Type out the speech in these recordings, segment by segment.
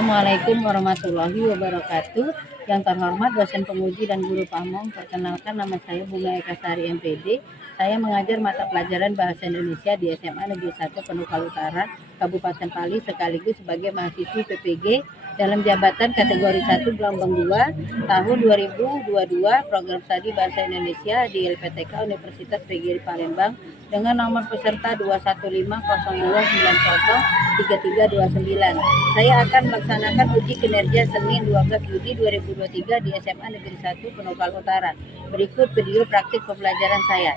Assalamualaikum warahmatullahi wabarakatuh. Yang terhormat dosen penguji dan guru pamong, perkenalkan nama saya Bunga Eka Sari MPD. Saya mengajar mata pelajaran Bahasa Indonesia di SMA Negeri 1 Penukal Utara, Kabupaten Pali, sekaligus sebagai mahasiswi PPG dalam jabatan kategori 1 gelombang 2 tahun 2022 program studi Bahasa Indonesia di LPTK Universitas PGRI Palembang dengan nomor peserta 21502903329. Saya akan melaksanakan uji kinerja Senin 12 Juli 2023 di SMA Negeri 1 Penukal Utara. Berikut video praktik pembelajaran saya.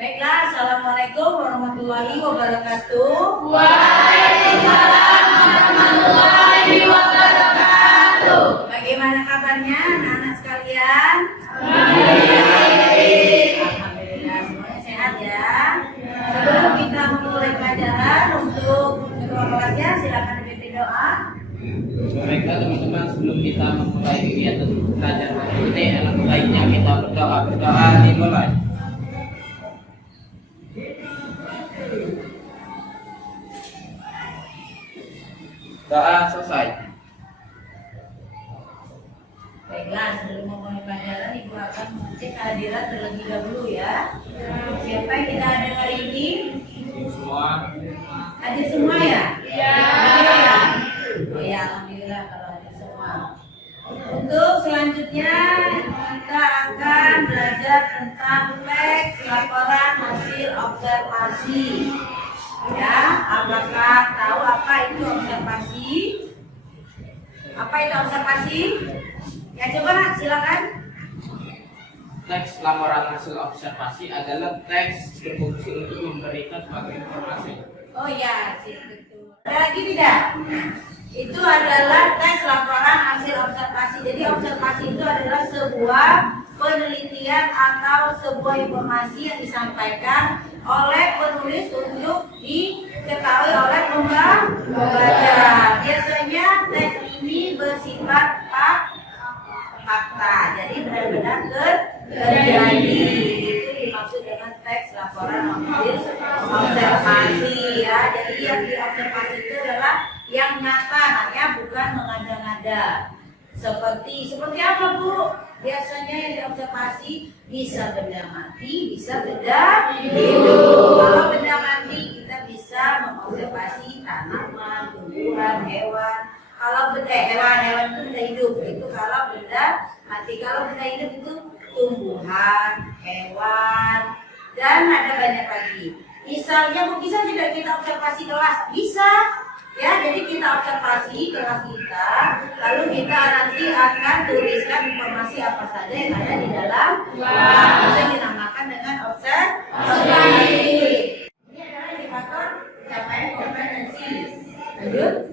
Baiklah, Assalamualaikum warahmatullahi wabarakatuh. Waalaikumsalam warahmatullahi wabarakatuh. Bagaimana kabarnya anak-anak sekalian? Alhamdulillah, semuanya sehat ya. Sebelum kita memulai pelajaran, untuk ketua kelasnya silakan dipimpin doa. Baiklah teman-teman, sebelum kita memulai kegiatan belajar hari ini, alangkah baiknya kita berdoa. Berdoa dimulai. Doa selesai. Baiklah, sebelum memulai pelajaran, Ibu akan mengecek kehadiran terlebih dahulu ya. Siapa yang kita ada hari ini? Semua. Hadir semua ya? Ya. Oh ya, alhamdulillah kalau hadir semua. Untuk selanjutnya kita akan belajar tentang teks laporan hasil observasi. Ya, apakah tahu apa itu observasi? Apa itu observasi? Ya coba nak, silakan. Teks laporan hasil observasi adalah teks berfungsi untuk memberikan suatu informasi. Oh ya, betul. Ada lagi tidak? Itu adalah teks laporan hasil observasi. Jadi observasi itu adalah sebuah penelitian atau sebuah informasi yang disampaikan oleh penulis untuk diketahui oleh pembaca. Biasanya teks ini bersifat fakta, jadi benar-benar terjadi. Itu dimaksud dengan teks laporan hasil observasi ya. Jadi yang diobservasi itu adalah yang nyata, namanya bukan mengada-ngada. Seperti apa Bu? Biasanya yang diobservasi bisa benda mati, bisa benda hidup. Kalau benda mati kita bisa mengobservasi tanaman, tumbuhan, hewan. Kalau benda hewan itu benda hidup, itu kalau benda mati. Kalau benda hidup itu tumbuhan, hewan, dan ada banyak lagi. Misalnya Bu, bisa juga kita observasi kelas, bisa. Ya, jadi kita observasi kelas kita, lalu kita nanti akan tuliskan informasi apa saja yang ada di dalam kelas. Itu dinamakan dengan observasi. Ini adalah indikator capaian kompetensi. Lanjut.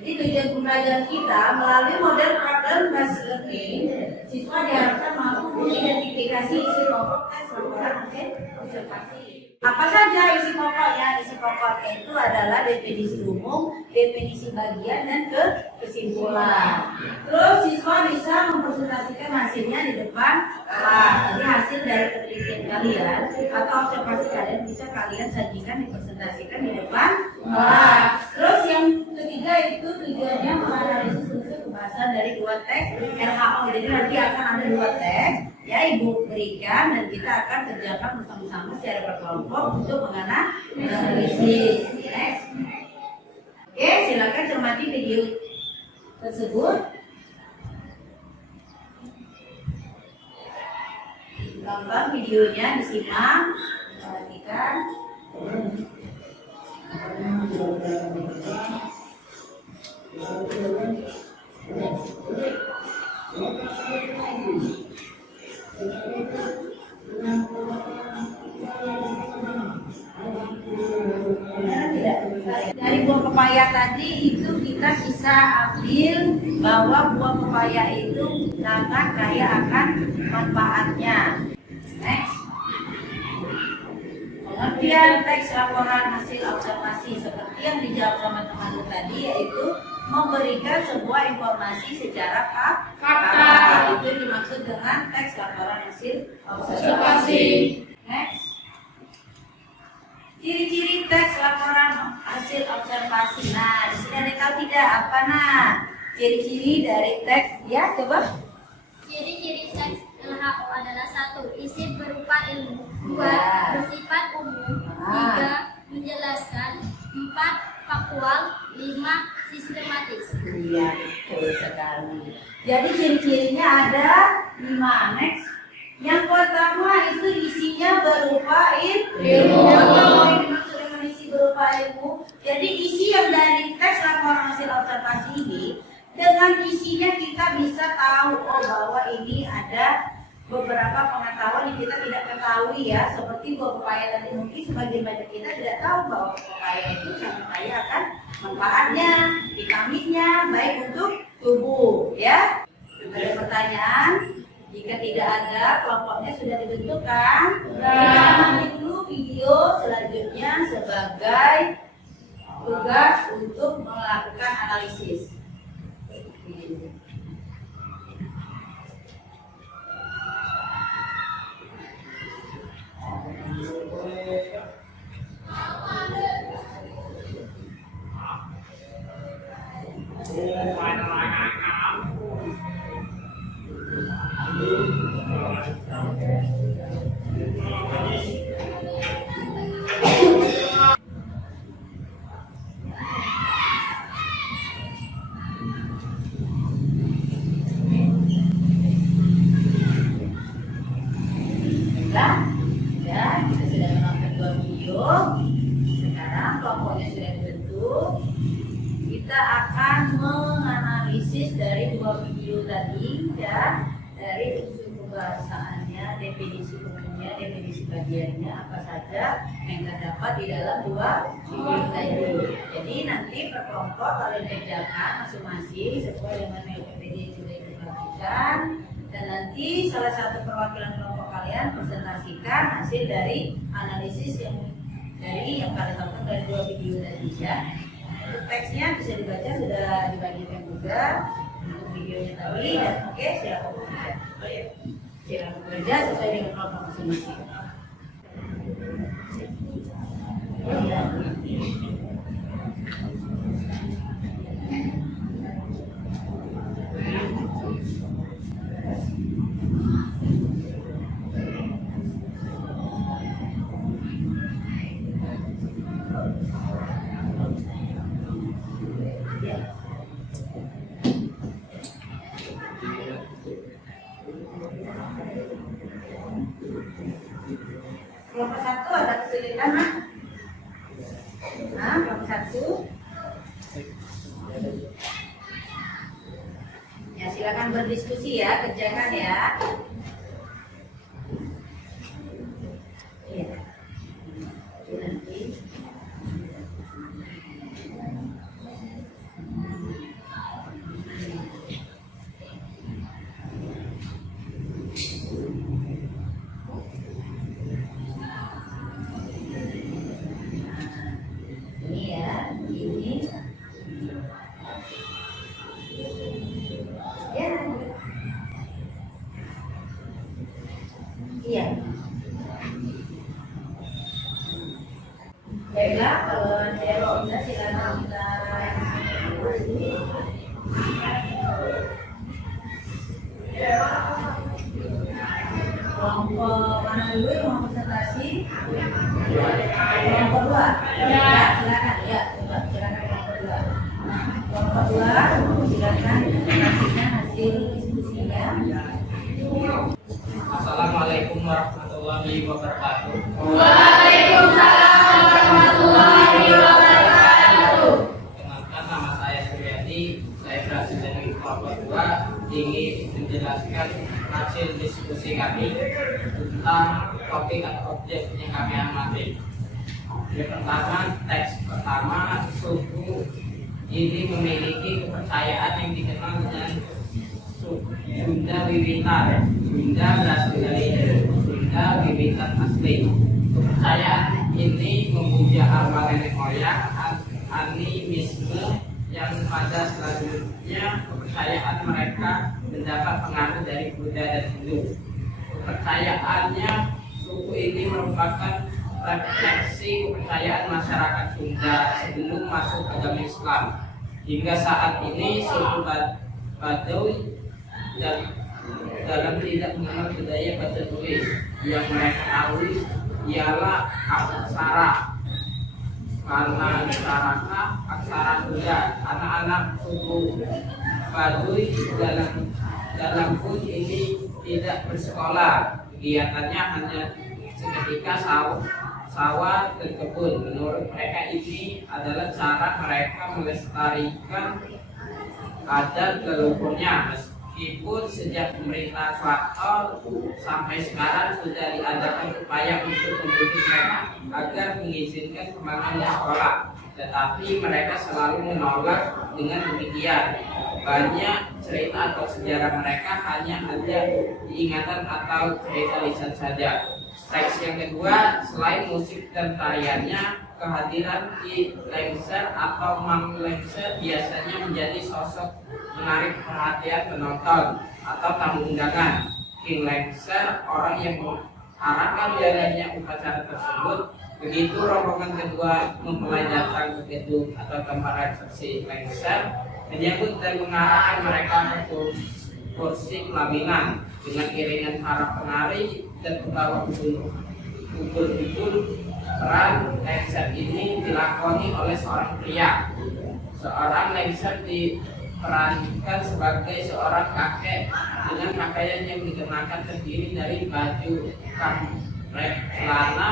Jadi tujuan pembelajaran kita melalui model problem based learning, siswa diharapkan mampu mengidentifikasi isi pokok teks laporan hasil observasi. Apa saja isi pokoknya? Isi pokoknya itu adalah definisi umum, definisi bagian, dan kesimpulan. Terus siswa bisa mempresentasikan hasilnya di depan kelas. Jadi hasil dari penelitian kalian atau observasi kalian bisa kalian sajikan, dipresentasikan di depan kelas. Terus yang ketiga itu tujuannya menganalisis unsur kebahasan dari dua teks LHO. Jadi nanti akan ada dua teks ya Ibu berikan dan kita akan kerjakan bersama-sama secara berkelompok untuk menganalisis. Next. Oke, silakan cermati video tersebut. Tonton videonya, disimak, perhatikan. Dari buah pepaya tadi itu kita bisa ambil bahwa buah pepaya itu sangat kaya akan manfaatnya. Next. Pengertian teks laporan hasil observasi seperti yang dijawab sama teman tadi, yaitu memberikan sebuah informasi secara fakta. Itu dimaksud dengan teks laporan hasil observasi. Next. Ciri-ciri teks laporan hasil observasi. Nah, di sini ada tahu tidak apa ciri-ciri dari teks? Ya, coba. Ciri-ciri teks LHO adalah 1. Isi berupa ilmu. 2. Ya. Bersifat umum. 3. Menjelaskan. 4. Faktual. 5. Sistematis. Iya, betul sekali. Jadi ciri-cirinya ada 5. Next. Yang pertama itu isinya berupa ilmu. Ini maksudnya mengisi berupa ilmu. Jadi isi yang dari teks laporan hasil observasi ini, dengan isinya kita bisa tahu bahwa ini ada beberapa pengetahuan yang kita tidak ketahui ya, seperti buah pepaya tadi mungkin sebagian banyak kita tidak tahu bahwa pepaya itu sangat kaya akan manfaatnya, vitaminnya, baik untuk tubuh ya. Ada pertanyaan? Jika tidak ada, kelompoknya sudah ditentukan. Kita ambil dulu video selanjutnya sebagai tugas untuk melakukan analisis. Ya, kita sudah menonton 2 video. Sekarang kelompoknya sudah dibentuk. Kita akan menganalisis dari 2 video tadi ya, dari unsur pembahasannya, definisi umumnya, definisi bagiannya apa saja yang terdapat di dalam 2 video tadi. Jadi nanti per kelompok kalian kerjakan masing-masing sesuai dengan metode yang sudah dilakukan. Dan nanti salah satu perwakilan kelompok kalian presentasikan hasil dari analisis yang kalian lakukan dari 2 video tadi ya. Untuk teksnya bisa dibaca, sudah dibagikan juga untuk videonya tadi. Dan oke, silakan bekerja. Silakan bekerja sesuai dengan kelompok masing-masing. Kelompok 1 ada kesulitan Nah, kelompok 1. Ya, silakan berdiskusi ya, kerjakan ya. Iya. Nanti. Ini ya, ini. Ya. Iya. Baiklah, kalau ada yang tidak silakan kita. Kelompok mana dulu yang mau presentasi? Kelompok 2. Ya, silakan. Ya, coba silakan kelompok 2. Kelompok 2, silakan presentasikan hasil diskusinya. Assalamualaikum warahmatullahi wabarakatuh. Waalaikumsalam warahmatullahi wabarakatuh. Perkenalkan, nama saya Suryadi. Saya berasal dari kelompok 2, ingin menjelaskan hasil diskusi kami tentang topik atau objek yang kami amati. Yang pertama, teks pertama, suku ini memiliki kepercayaan yang dikenal dengan Sunda Wiwitan. Sunda berasal dari Sunda Wiwitan asli. Kepercayaan ini memuja arwah nenek moyang, animisme yang pada selanjutnya kepercayaan mereka mendapat pengaruh dari Buddha dan Hindu. Kepercayaannya suku ini merupakan refleksi kepercayaan masyarakat Sunda sebelum masuk agama Islam. Hingga saat ini suku Baduy dalam tidak mengenal budaya baca tulis. Yang mereka tahu ialah aksara. Karena aksara Sunda, anak-anak suku Baduy dalam pun ini tidak bersekolah. Kegiatannya hanya seketika sawah dan kebun. Menurut mereka ini adalah cara mereka melestarikan adat leluhurnya. Meskipun sejak pemerintah Soeharto sampai sekarang sudah diadakan upaya untuk mendukung mereka agar mengizinkan kembali sekolah, tetapi mereka selalu menolak. Dengan demikian, banyak cerita atau sejarah mereka hanya ada diingatan atau cerita lisan saja. Teks yang kedua, selain musik dan tariannya, kehadiran Ki Lengser atau Mang Lengser biasanya menjadi sosok menarik perhatian penonton atau tamu undangan. Ki Lengser orang yang mengarahkan jalannya upacara tersebut. Begitu rombongan kedua mempelai datang ke gedung atau tempat resepsi Lengser, menyambut dan mengarahkan mereka ke kursi pelaminan dengan iringan para penari dan pembawa ukul-ukul. Peran Lengser ini dilakoni oleh seorang pria. Seorang Lengser diperankan sebagai seorang kakek dengan pakaian yang dikenakan terdiri dari baju kamret, celana,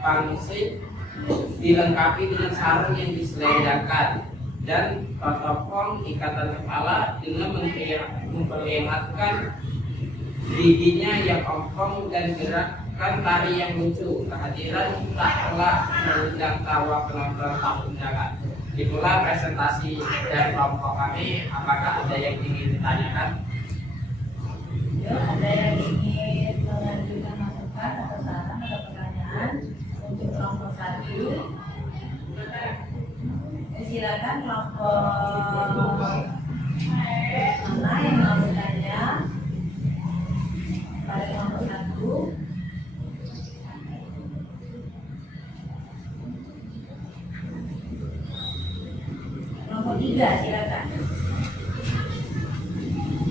pangsi dilengkapi dengan sarung yang diselendangkan dan totopong ikatan kepala dengan memperlihatkan giginya yang ompong dan gerakan tari yang lucu. Kehadiran tak telah mengundang tawa penonton tamu undangan. Itulah presentasi dari kelompok kami. Apakah ada yang ingin ditanyakan? Ada yang ingin mengajukan masukan atau saran atau pertanyaan untuk kelompok 1? Silakan kelompok mana yang mau bertanya pada kelompok 1. Kelompok 3 silakan.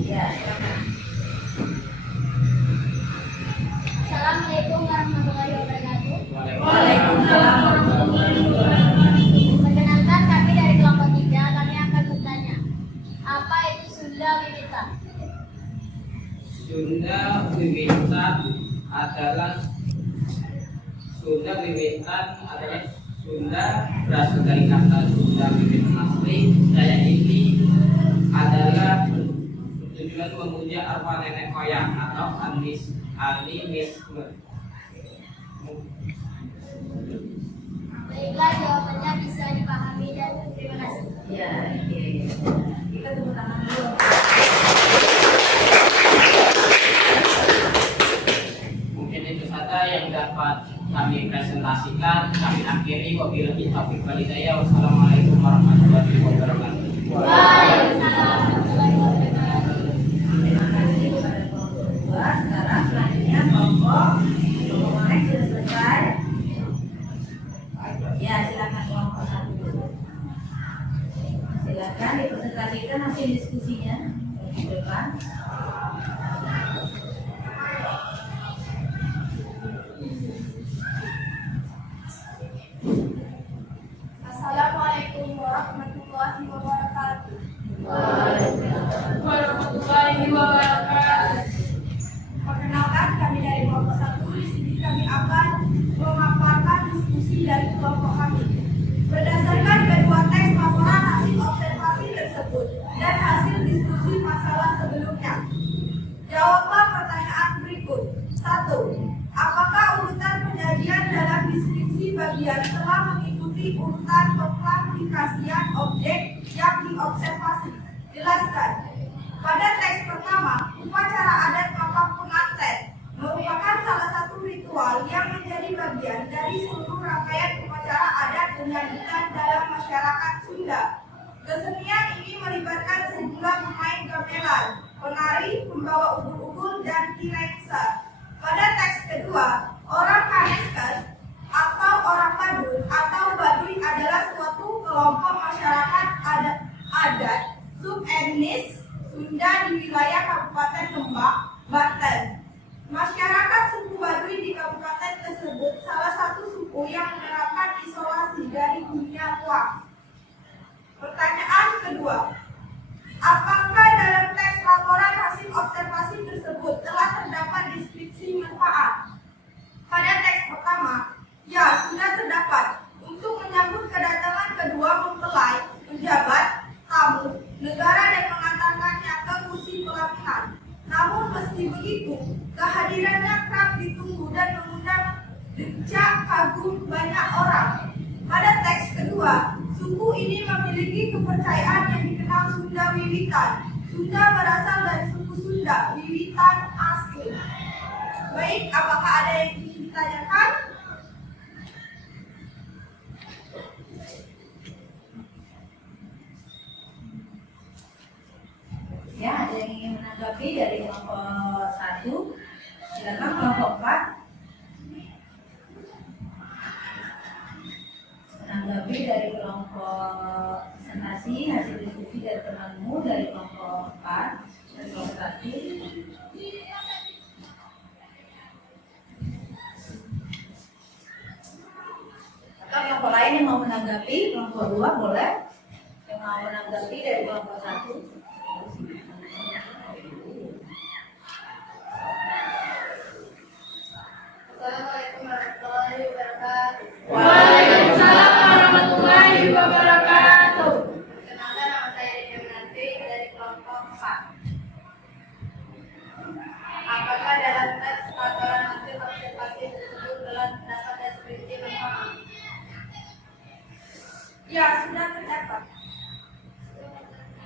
Ya, silakan. Assalamualaikum warahmatullahi wabarakatuh. Waalaikumsalam warahmatullahi wabarakatuh. Perkenalkan, kami dari kelompok 3. Kami akan bertanya, apa itu Sunda Wiwitan? Sunda Wiwitan adalah Sunda berasal dari kata Sunda Wiwitan asli. Daya ini adalah tujuan memuja arwah nenek moyang atau animisme. Baiklah, jawabannya bisa dipahami dan terima kasih. Ya, oke. Kita tepuk tangan dulu. Mungkin itu saja yang dapat kami presentasikan. Kami akhiri, wabillahi taufiq wal hidayah. Wassalamualaikum warahmatullahi wabarakatuh. Waalaikumsalam warahmatullahi wabarakatuh. Terima kasih kepada kelompok 2. Sekarang selanjutnya kelompok X sudah selesai. Ya, silakan kelompok 1. Silakan dipresentasikan hasil diskusinya di depan. Assalamualaikum warahmatullahi wabarakatuh. Warahmatullahi wabarakatuh. Perkenalkan, kami dari kelompok 1. Di sini kami akan memaparkan diskusi dari kelompok kami. Berdasarkan kedua teks laporan hasil observasi tersebut dan hasil diskusi masalah sebelumnya, jawablah pertanyaan berikut. 1. Apakah urutan penyajian dalam deskripsi bagian telah mengikuti urutan pengklasifikasian objek yang diobservasi? Jelaskan. Pada teks pertama, upacara adat papak pengantin merupakan salah satu ritual yang menjadi bagian dari seluruh rangkaian upacara adat penyajian dalam masyarakat Sunda. Kesenian ini melibatkan sejumlah pemain gamelan, penari, pembawa ubul-ubul, dan kilengser. Pada teks kedua, orang Kaneskas kedua, apakah dalam teks laporan hasil observasi tersebut telah terdapat deskripsi manfaat? Pada teks pertama, ya sudah terdapat. Untuk menyambut kedatangan kedua mempelai, pejabat, tamu, negara dan mengantarkannya ke kursi pelaminan. Namun meski begitu, kehadirannya kerap ditunggu dan mengundang decak kagum banyak orang. Pada teks kedua, suku ini memiliki kepercayaan yang dikenal Sunda Wiwitan. Sunda berasal dari suku Sunda, Wiwitan asli. Baik, apakah ada yang ingin ditanyakan? Ya, ada yang ingin menanggapi dari kelompok 1? Silakan kelompok 4. Menanggapi dari kelompok presentasi hasil diskusi dari temanmu dari kelompok 4 dan kelompok 1. Atau kelompok lain yang mau menanggapi, kelompok 2 boleh. Yang mau menanggapi dari kelompok 1. Assalamualaikum warahmatullahi wabarakatuh. Waalaikumsalam warahmatullahi wabarakatuh. Perkenalkan, nama saya Dede Menanti dari kelompok 4. Apakah dalam teks laporan hasil observasi tersebut telah terdapat deskripsi manfaat? Ya, sudah terdapat.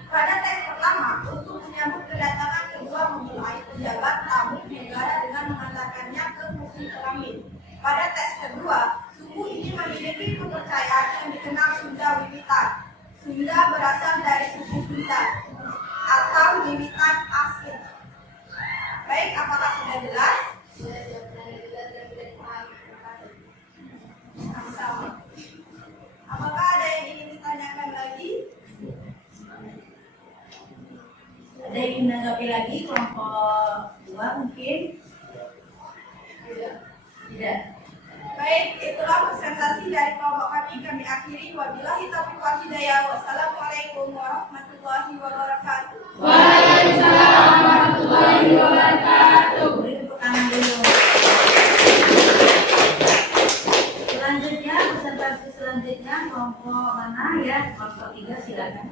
Pada teks pertama, untuk menyambut kedatangan kedua mempelai, pejabat, tamu, negara dengan mengantarkannya ke kursi kelamin. Pada teks kedua, suku ini memiliki kepercayaan yang dikenal Sunda Wiwitan. Sunda berasal dari suku Sunda atau Wiwitan asli. Baik, apakah sudah jelas? Sudah jelas dan tidak dipahami. Terima kasih. Sama-sama. Apakah ada yang ingin ditanyakan lagi? Ada yang ingin menanggapi lagi kelompok 2 mungkin? Tidak. Baik, itulah presentasi dari kelompok kami akhiri. Wabillahi taufiq wal hidayah. Wassalamualaikum warahmatullahi wabarakatuh. Waalaikumsalam warahmatullahi wabarakatuh. Beri tepuk tangan dulu. Selanjutnya, presentasi selanjutnya kelompok mana ya? Kelompok 3 silakan.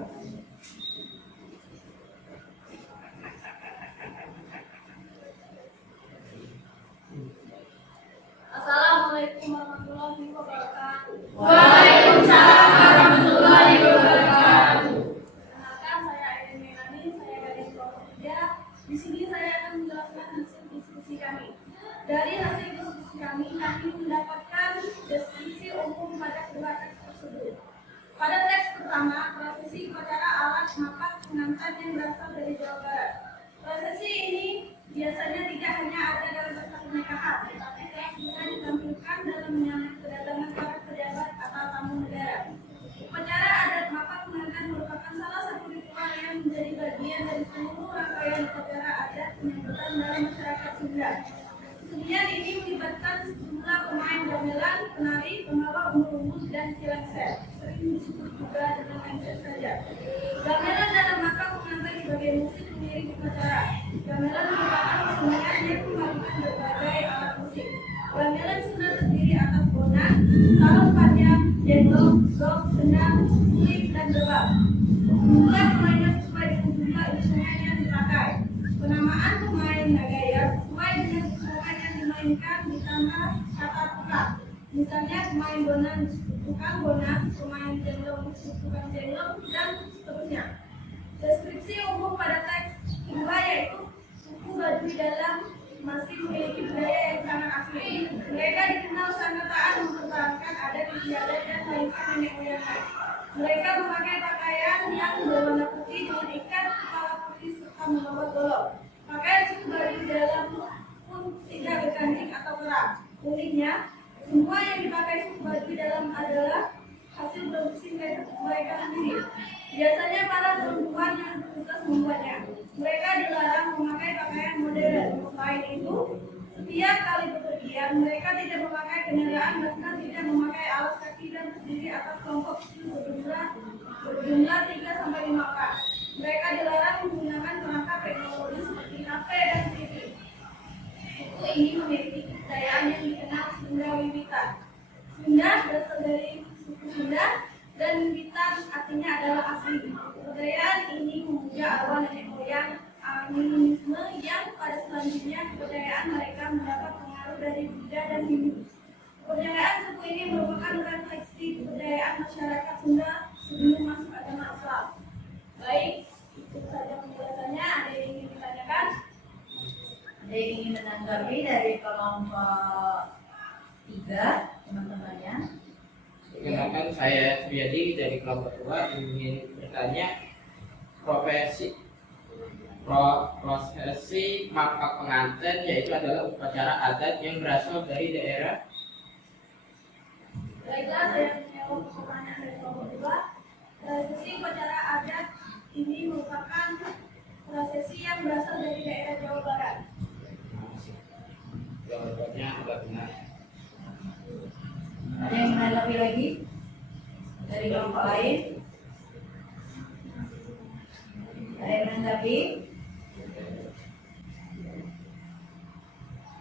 Assalamualaikum warahmatullahi wabarakatuh. Waalaikumsalam warahmatullahi wabarakatuh. Perkenalkan, saya Aiden Melani, saya dari kelompok 3. Di sini saya akan menjelaskan hasil diskusi kami. Dari hasil diskusi kami mendapatkan deskripsi umum pada kedua teks tersebut. Pada teks pertama, prosesi upacara alat mapak pengantin yang berasal dari Jawa Barat. Prosesi ini biasanya tidak hanya ada dalam pesta pernikahan, tetapi kerap juga ditampilkan dalam menyambut kedatangan para pejabat atau tamu negara. Upacara adat mapak pengantin merupakan salah satu ritual yang menjadi bagian dari seluruh rangkaian upacara adat penyambutan dalam masyarakat Sunda. Kesenian ini melibatkan sejumlah pemain gamelan, penari, pembawa umbul-umbul, dan cilengser. Sering disebut juga dengan lengser saja. Gamelan dalam mapak pengantin sebagai musik pengiring upacara. Gamelan merupakan kesenian yang memadukan berbagai alat musik. Gamelan sudah terdiri atas bonan, salon panjang, jenggot, gong, gendang, kulit, dan gebang. Jumlah pemainnya sesuai dengan jumlah instrumen yang dipakai. Penamaan pemain nagaya sesuai dengan instrumen yang dimainkan ditambah kata tukang. Misalnya pemain bonan tukang bonan, pemain jenglong tukang jenglong, dan seterusnya. Deskripsi umum pada teks kedua yaitu suku Baduy dalam masih memiliki budaya yang sangat asli. Mereka dikenal sangat taat mempertahankan adat istiadat dan warisan nenek moyangnya. Mereka memakai pakaian yang berwarna putih dengan ikat kepala putih serta membawa golok. Pakaian suku Baduy dalam pun tidak berkancing atau kerah. Uniknya, semua yang dipakai suku Baduy dalam adalah hasil produksi mereka sendiri. Biasanya para perempuan yang bertugas membuatnya. Mereka dilarang memakai pakaian modern. Selain itu, setiap kali bepergian, mereka tidak memakai kendaraan, bahkan tidak memakai alas kaki dan terdiri atas kelompok kecil berjumlah 3 sampai memberi makan. Mereka dilarang menggunakan perangkat teknologi seperti HP dan TV. Suku ini memiliki kebudayaan yang dikenal Sunda Wiwitan. Sunda berasal dari suku Sunda dan Wiwitan artinya adalah asli. Kebudayaan ini memuja arwah nenek moyang animisme yang pada selanjutnya kebudayaan mereka mendapat pengaruh dari Buddha dan Hindu. Kebudayaan suku ini merupakan refleksi kebudayaan masyarakat Sunda sebelum masuk agama Islam. Baik, itu saja penjelasannya. Ada yang ingin ditanyakan? Ada yang ingin menanggapi dari kelompok 3 teman-temannya? Perkenalkan, saya Suryadi dari kelompok 2 ingin bertanya prosesi mapak pengantin yaitu adalah upacara adat yang berasal dari daerah. Baiklah, saya menjawab pertanyaan dari kelompok 2. Prosesi upacara adat ini merupakan prosesi yang berasal dari daerah Jawa Barat. Jawabannya adalah benar. Ada yang menanggapi lagi dari kelompok lain? Ada yang menanggapi?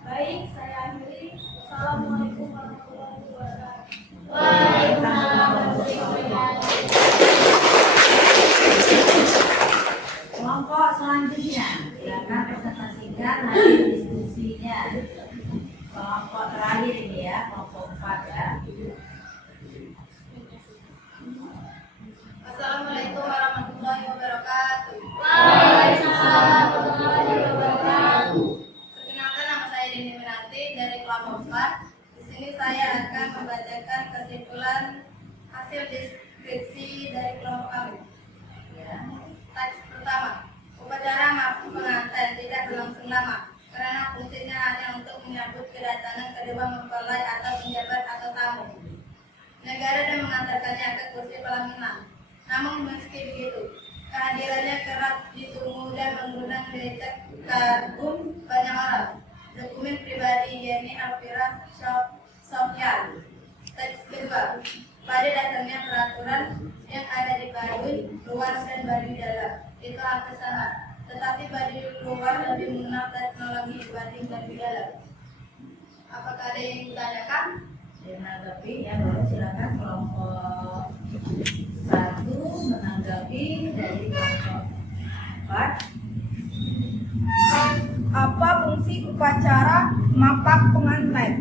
Baik, saya akhiri. Wassalamualaikum warahmatullahi wabarakatuh. Kelompok selanjutnya, silakan presentasikan hasil diskusinya. Kelompok terakhir ini ya, kelompok 4 ya. Assalamualaikum warahmatullahi wabarakatuh. Waalaikumsalam warahmatullahi wabarakatuh. Perkenalkan, nama saya Dini Minati dari kelompok 4. Di sini saya akan membacakan kesimpulan hasil deskripsi dari kelompok kami. Ya. Teks pertama, upacara mapak pengantin tidak berlangsung lama karena fungsinya hanya untuk menyambut kedatangan kedua mempelai atau penjabat atau tamu negara dan mengantarkannya ke kursi pelaminan. Namun meski begitu, kehadirannya kerap ditunggu dan mengundang decak kagum banyak orang. Dokumen pribadi Yeni Alfira Sofyan. Teks kedua, pada dasarnya peraturan yang ada di Baduy luar dan Baduy dalam itu hampir sama, tetapi Baduy luar lebih mengenal teknologi dibanding Baduy dalam. Apakah ada yang ditanyakan? Yang menanggapi ya, boleh silakan kelompok 1 menanggapi dari kelompok 4. Apa fungsi upacara mapak pengantin?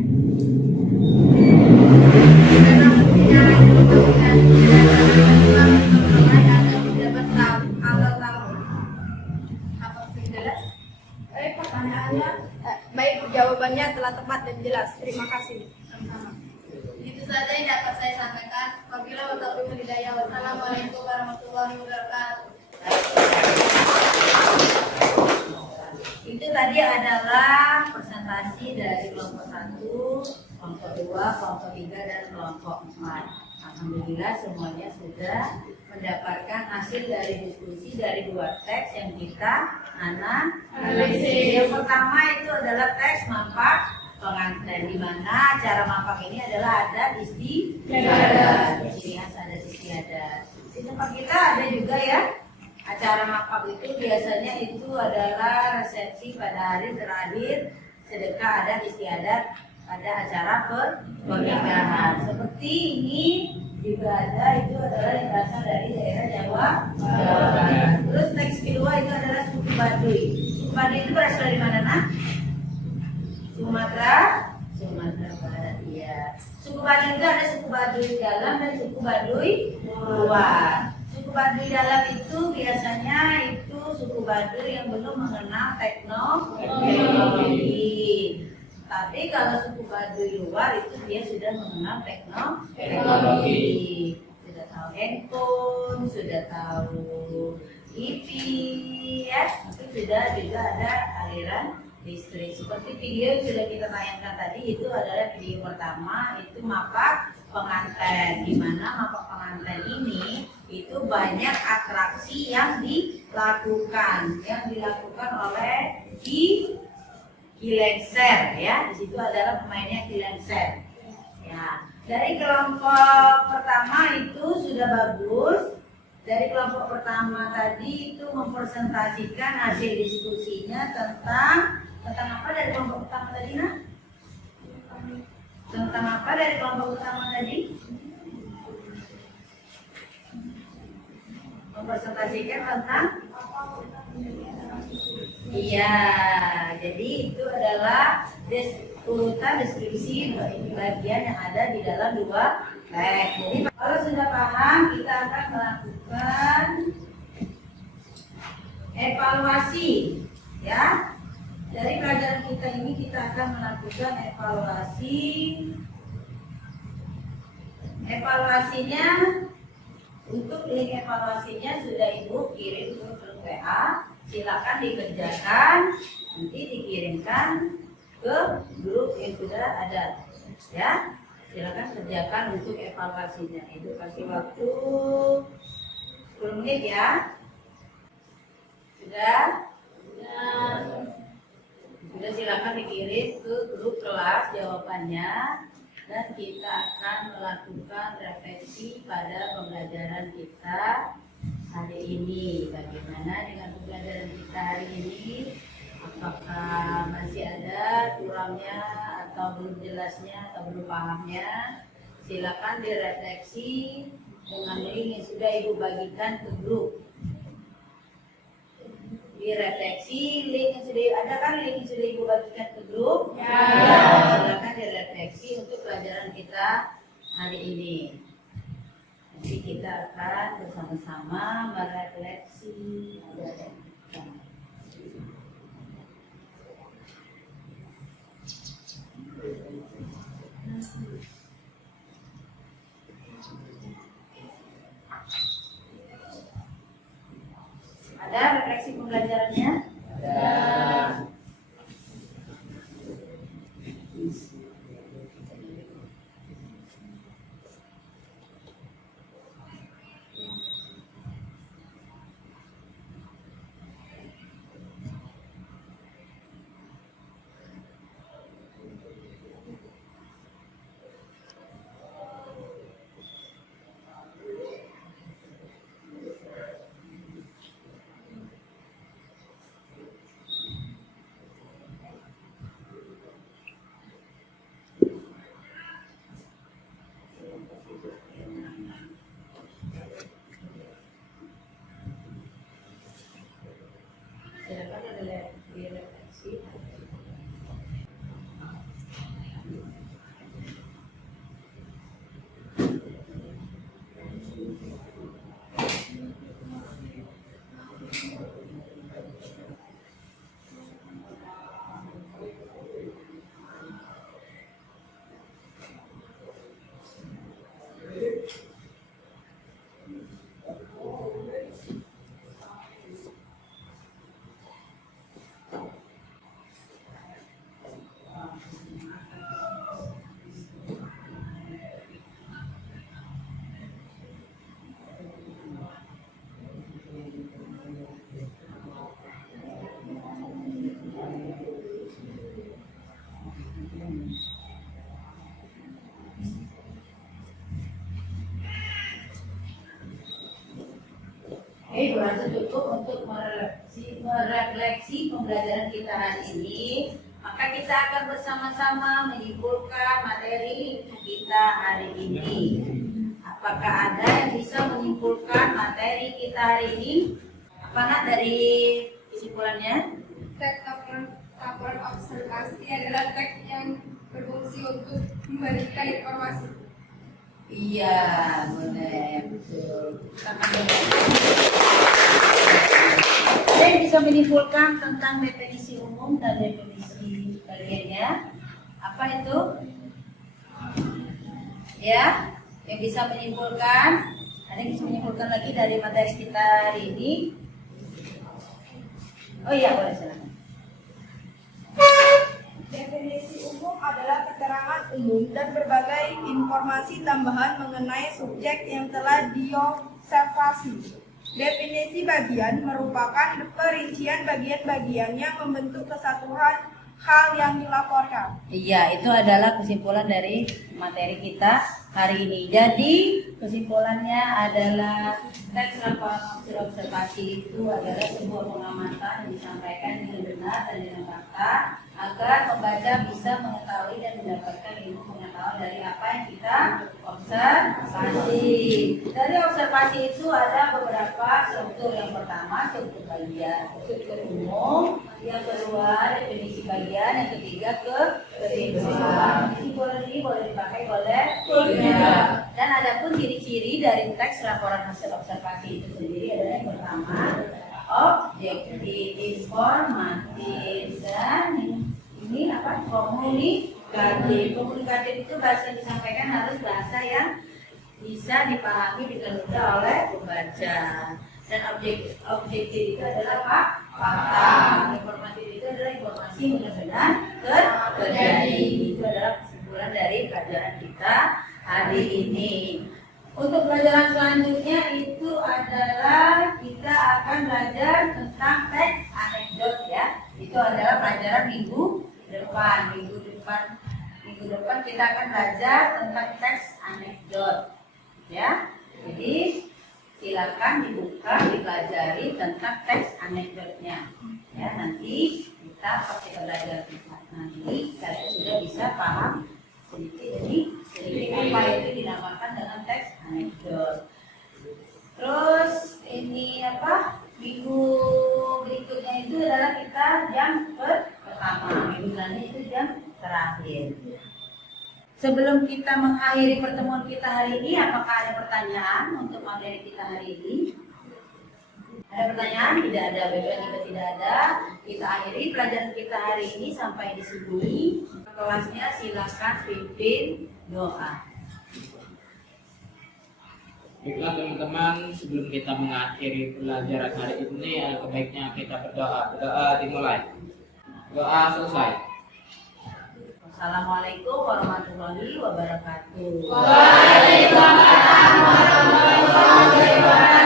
Karena fungsinya hanya untuk kedatangan mempelai atau penjabat atau tamu. Apa sudah jelas? Baik, pertanyaannya, baik, jawabannya telah tepat dan jelas. Terima kasih. Sama-sama. Itu saja yang dapat saya sampaikan. Wabillahi taufiq wal hidayah. Wassalamualaikum warahmatullahi wabarakatuh. Itu tadi adalah presentasi dari kelompok 1, kelompok 2, kelompok 3, dan kelompok 4. Alhamdulillah semuanya sudah mendapatkan hasil dari diskusi dari 2 teks yang kita analisis. Yang pertama itu adalah teks mapak pengantin, di mana cara mapak ini adalah adat istiadat. Ciri khas adat istiadat. Di tempat kita ada juga ya. Acara mapak itu biasanya itu adalah resepsi pada hari terakhir sedekah adat istiadat pada acara pernikahan. Seperti ini juga ada, itu adalah yang berasal dari daerah Jawa Barat. Terus teks kedua itu adalah suku Baduy. Suku Baduy itu berasal dari mana, nak? Sumatera Barat, iya. Suku Baduy itu ada suku Baduy dalam dan suku Baduy luar. Suku Baduy dalam itu biasanya itu suku Baduy yang belum mengenal teknologi. Tapi kalau suku Baduy luar itu dia sudah mengenal teknologi. Sudah tahu handphone, sudah tahu TV, ya. Itu sudah juga ada aliran listrik. Seperti video yang sudah kita tayangkan tadi, itu adalah video pertama, itu mapak pengantin. Di mana mapak pengantin ini itu banyak atraksi yang dilakukan oleh Kilengser, ya. Di situ adalah pemainnya Kilengser. Ya, dari kelompok pertama itu sudah bagus. Dari kelompok pertama tadi itu mempresentasikan hasil diskusinya tentang apa dari kelompok utama tadi, Nak? Tentang apa dari kelompok utama tadi? Mempresentasikan tentang iya, jadi itu adalah urutan deskripsi bagian yang ada di dalam dua teks. Jadi kalau sudah paham, kita akan melakukan evaluasi, ya. Dari pelajaran kita ini kita akan melakukan evaluasi. Evaluasinya, untuk link evaluasinya sudah Ibu kirim ke grup WA. Silakan dikerjakan, nanti dikirimkan ke grup yang sudah ada, ya. Silakan kerjakan untuk evaluasinya. Ibu kasih waktu 10 menit ya. Sudah? Sudah, silakan dikirim ke grup kelas jawabannya, dan kita akan melakukan refleksi pada pembelajaran kita hari ini. Bagaimana dengan pembelajaran kita hari ini? Apakah masih ada kurangnya atau belum jelasnya atau belum pahamnya? Silakan direfleksi dengan link yang sudah Ibu bagikan ke grup. Direfleksi link yang sudah ada kan, link yang sudah Ibu bagikan ke grup. Ya. Silakan direfleksi untuk pelajaran kita hari ini. Nanti kita akan bersama-sama merefleksi. Ada refleksi pembelajarannya? Ada. Silakan direfleksi. Berarti cukup untuk merefleksi pembelajaran kita hari ini. Maka kita akan bersama-sama menyimpulkan materi kita hari ini. Apakah ada yang bisa menyimpulkan materi kita hari ini? Apakah dari kesimpulannya? Teks laporan observasi adalah teks yang berfungsi untuk memberikan informasi. Iya, boleh, betul. Ada yang bisa menyimpulkan tentang definisi umum dan definisi bagiannya? Apa itu? Ya, yang bisa menyimpulkan? Ada yang bisa menyimpulkan lagi dari materi kita hari ini? Oh iya, boleh, silakan. Definisi umum adalah keterangan umum dan berbagai informasi tambahan mengenai subjek yang telah diobservasi. Definisi bagian merupakan perincian bagian-bagian yang membentuk kesatuan hal yang dilaporkan. Iya, itu adalah kesimpulan dari materi kita hari ini. Jadi, kesimpulannya adalah teks laporan hasil observasi itu adalah sebuah pengamatan yang disampaikan dengan benar dan dengan fakta agar pembaca bisa mengetahui dan mendapatkan ilmu pengetahuan dari apa yang kita observasi. Dari observasi itu ada beberapa struktur. Yang pertama, struktur bagian, struktur umum. Yang kedua, definisi bagian. Yang ketiga, kesimpulan. Kesimpulan ini boleh dipakai oleh tidak. Dan ada pun ciri-ciri dari teks laporan hasil observasi itu sendiri adalah yang pertama, objektif, informatif, dan ini apa? Komunikatif. Komunikatif itu bahasa yang disampaikan harus bahasa yang bisa dipahami dengan mudah oleh pembaca. Dan objektif itu adalah apa? Fakta. Informatif itu adalah informasi benar-benar terjadi. Itu adalah kesimpulan dari pelajaran kita hari ini. Untuk pelajaran selanjutnya itu adalah kita akan belajar tentang teks anekdot ya. Itu adalah pelajaran minggu depan. Minggu depan kita akan belajar tentang teks anekdot ya. Jadi silakan dibuka, dipelajari tentang teks anekdotnya. Ya, nanti kita pakai belajar kita. Nanti kalian sudah bisa paham sedikit apa itu dinamakan dengan teks anekdot. Terus ini apa? Minggu berikutnya itu adalah kita jam pertama. Minggu selanjutnya itu jam terakhir. Sebelum kita mengakhiri pertemuan kita hari ini, apakah ada pertanyaan untuk materi kita hari ini? Ada pertanyaan? Tidak ada. Baiklah, jika tidak ada, kita akhiri pelajaran kita hari ini sampai di sini. Kelasnya silakan pimpin doa. Baiklah teman-teman, sebelum kita mengakhiri pelajaran hari ini, alangkah baiknya kita berdoa. Berdoa dimulai. Doa selesai. Assalamualaikum warahmatullahi wabarakatuh. Waalaikumsalam warahmatullahi wabarakatuh.